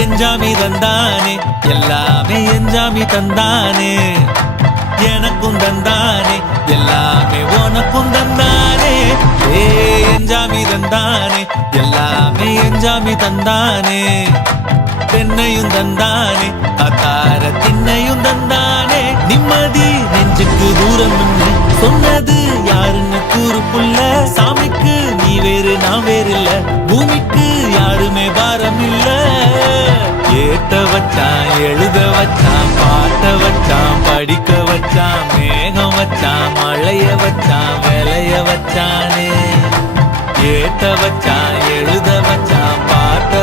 எஞ்சாமி தந்தானே எல்லாமே எஞ்சாமி தந்தானே எனக்கும் தந்தானே எல்லாமே உனக்கும் தந்தானே எஞ்சாமி தந்தானே எல்லாமே எஞ்சாமி தந்தானே தென்னையும் தந்தானே அத்தார திண்ணையும் தந்தானே நிம்மதி நெஞ்சுக்கு தூரம் சொன்னது யாருன்னு கூறு புள்ள சாமிக்கு நீ வேறு நான் வேறு இல்ல பூமிக்கு யாருமே பாரம் இல்ல ஏத்த வச்சான் எழுத வச்சான் பாட்ட வச்சான் படிக்க வச்சான் மேகம் வச்சான் மழைய வச்சான் விளைய வச்சானே ஏத்த வச்சான் எழுத வச்சான் பாட்ட